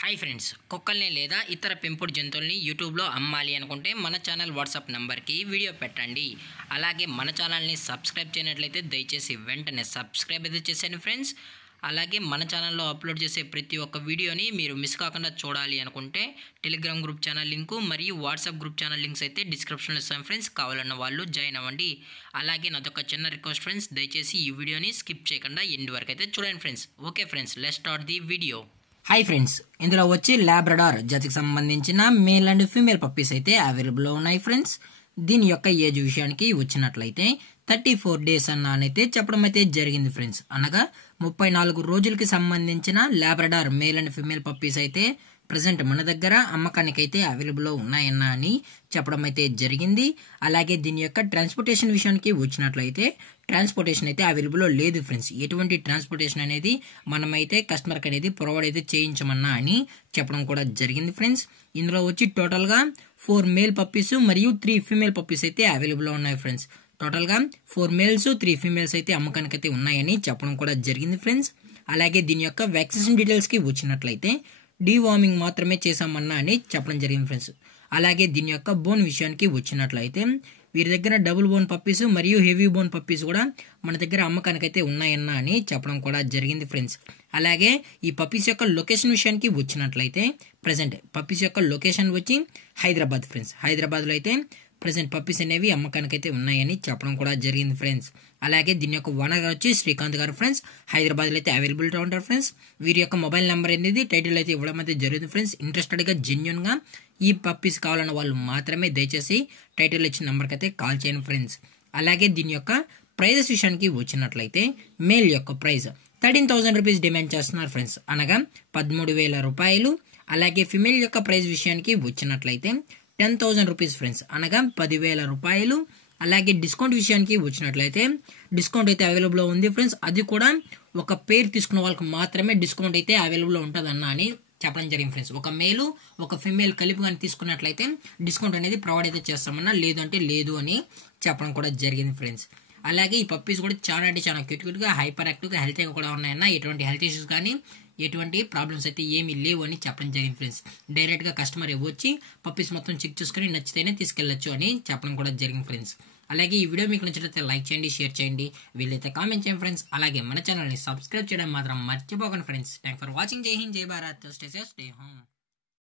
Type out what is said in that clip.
Hi friends, కుక్కల్ని లేదా ఇతర పెంపుడు జంతువుల్ని యూట్యూబ్లో అమ్మాలి అనుకుంటే మన ఛానల్ వాట్సాప్ నెంబర్కి వీడియో పెట్టండి. అలాగే మన ఛానల్ని సబ్స్క్రైబ్ చేయనట్లయితే దయచేసి వెంటనే సబ్స్క్రైబ్ అయితే చేసేయండి ఫ్రెండ్స్. అలాగే మన ఛానల్లో అప్లోడ్ చేసే ప్రతి ఒక్క వీడియోని మీరు మిస్ కాకుండా చూడాలి అనుకుంటే టెలిగ్రామ్ గ్రూప్ ఛానల్ లింకు మరియు వాట్సాప్ గ్రూప్ ఛానల్ లింక్స్ అయితే డిస్క్రిప్షన్లో ఇస్తాం ఫ్రెండ్స్. కావాలన్న వాళ్ళు జాయిన్ అవ్వండి. అలాగే నాదొక చిన్న రిక్వెస్ట్ ఫ్రెండ్స్, దయచేసి ఈ వీడియోని స్కిప్ చేయకుండా ఎండ్ వరకు అయితే చూడండి friends. Okay friends, let's start the video. Hi friends, ఇందులో వచ్చి లాబ్రడార్ జాతికి సంబంధించిన మేల్ అండ్ ఫీమేల్ పప్పీస్ అయితే అవైలబుల్లో ఉన్నాయి ఫ్రెండ్స్. దీని యొక్క ఏజ్ విషయానికి వచ్చినట్లయితే 34 days అన్నైతే చెప్పడం అయితే జరిగింది ఫ్రెండ్స్. అనగా 34 రోజులకి సంబంధించిన Labrador male and female puppies అయితే ప్రజెంట్ మన దగ్గర అమ్మకానికి అయితే అవైలబుల్లో ఉన్నాయన్న అని చెప్పడం అయితే జరిగింది. అలాగే దీని యొక్క ట్రాన్స్పోర్టేషన్ విషయానికి వచ్చినట్లయితే ట్రాన్స్పోర్టేషన్ అయితే అవైలబుల్లో లేదు ఫ్రెండ్స్. ఎటువంటి ట్రాన్స్పోర్టేషన్ అనేది మనమైతే కస్టమర్కి అనేది ప్రొవైడ్ అయితే చేయించమన్నా అని చెప్పడం కూడా జరిగింది ఫ్రెండ్స్. ఇందులో వచ్చి టోటల్గా 4 మేల్ పప్పీస్ మరియు 3 ఫీమేల్ పప్పీస్ అయితే అవైలబుల్లో ఉన్నాయి ఫ్రెండ్స్. టోటల్గా 4 మేల్స్ 3 ఫీమేల్స్ అయితే అమ్మకానికి అయితే ఉన్నాయని చెప్పడం కూడా జరిగింది ఫ్రెండ్స్. అలాగే దీని యొక్క వ్యాక్సినేషన్ డీటెయిల్స్కి వచ్చినట్లయితే డీవార్మింగ్ మాత్రమే చేసామన్నా అని చెప్పడం జరిగింది ఫ్రెండ్స్. అలాగే దీని యొక్క బోన్ విషయానికి వచ్చినట్లయితే వీరి దగ్గర డబుల్ బోన్ పప్పీస్ మరియు హెవీ బోన్ పప్పీస్ కూడా మన దగ్గర అమ్మకానికి అయితే ఉన్నాయన్నా అని చెప్పడం కూడా జరిగింది ఫ్రెండ్స్. అలాగే ఈ పప్పీస్ యొక్క లొకేషన్ విషయానికి వచ్చినట్లయితే ప్రజెంట్ పప్పీస్ యొక్క లొకేషన్ వచ్చి హైదరాబాద్ ఫ్రెండ్స్. హైదరాబాద్లో అయితే ప్రజెంట్ పప్పీస్ అనేవి అమ్మకానికి అయితే ఉన్నాయని చెప్పడం కూడా జరిగింది ఫ్రెండ్స్. అలాగే దీని యొక్క ఓనర్ వచ్చి శ్రీకాంత్ గారు ఫ్రెండ్స్. హైదరాబాద్లో అయితే అవైలబిలిటీ ఉంటారు ఫ్రెండ్స్. వీరి యొక్క మొబైల్ నెంబర్ అనేది టైటిల్ అయితే ఇవ్వడం అయితే జరిగింది ఫ్రెండ్స్. ఇంట్రెస్టెడ్గా జెన్యున్గా ఈ పప్పీస్ కావాలన్న వాళ్ళు మాత్రమే దయచేసి టైటిల్ ఇచ్చిన నెంబర్కి అయితే కాల్ చేయండి ఫ్రెండ్స్. అలాగే దీని యొక్క ప్రైజెస్ విషయానికి వచ్చినట్లయితే మేల్ యొక్క ప్రైస్ 13,000 రూపీస్ డిమాండ్ చేస్తున్నారు ఫ్రెండ్స్, అనగా 13,000 రూపాయలు. అలాగే ఫిమేల్ యొక్క ప్రైస్ విషయానికి వచ్చినట్లయితే 10,000 రూపీస్ ఫ్రెండ్స్, అనగా 10,000 రూపాయలు. అలాగే డిస్కౌంట్ విషయానికి వచ్చినట్లయితే డిస్కౌంట్ అయితే అవైలబుల్లో ఉంది ఫ్రెండ్స్. అది కూడా ఒక పేరు తీసుకున్న వాళ్ళకి మాత్రమే డిస్కౌంట్ అయితే అవైలబుల్లో ఉంటుంది అని చెప్పడం జరిగింది ఫ్రెండ్స్. ఒక మేలు ఒక ఫిమేల్ కలిపి కానీ తీసుకున్నట్లయితే డిస్కౌంట్ అనేది ప్రొవైడ్ అయితే చేస్తామన్నా, లేదు అంటే లేదు అని చెప్పడం కూడా జరిగింది ఫ్రెండ్స్. అలాగే ఈ పప్పీస్ కూడా చాలా అంటే చాలా క్యూట్గా హైపర్ యాక్టివ్గా హెల్తీగా కూడా ఉన్నాయన్న. ఎటువంటి హెల్త్ ఇష్యూస్ కానీ ఎటువంటి ప్రాబ్లమ్స్ అయితే ఏమీ లేవు అని చెప్పడం జరిగింది ఫ్రెండ్స్. డైరెక్ట్గా కస్టమర్ వచ్చి పప్పీస్ మొత్తం చెక్ చేసుకుని నచ్చితేనే తీసుకెళ్లొచ్చు అని చెప్పడం కూడా జరిగింది ఫ్రెండ్స్. అలాగే ఈ వీడియో మీకు నచ్చినట్లయితే లైక్ చేయండి, షేర్ చేయండి, వీళ్ళైతే కామెంట్ చేయండి ఫ్రెండ్స్. అలాగే మన ఛానల్ని సబ్స్క్రైబ్ చేయడం మాత్రం మర్చిపోకండి ఫ్రెండ్స్. Thank for watching. జై హింద్, జై Bharat, stay safe, stay home.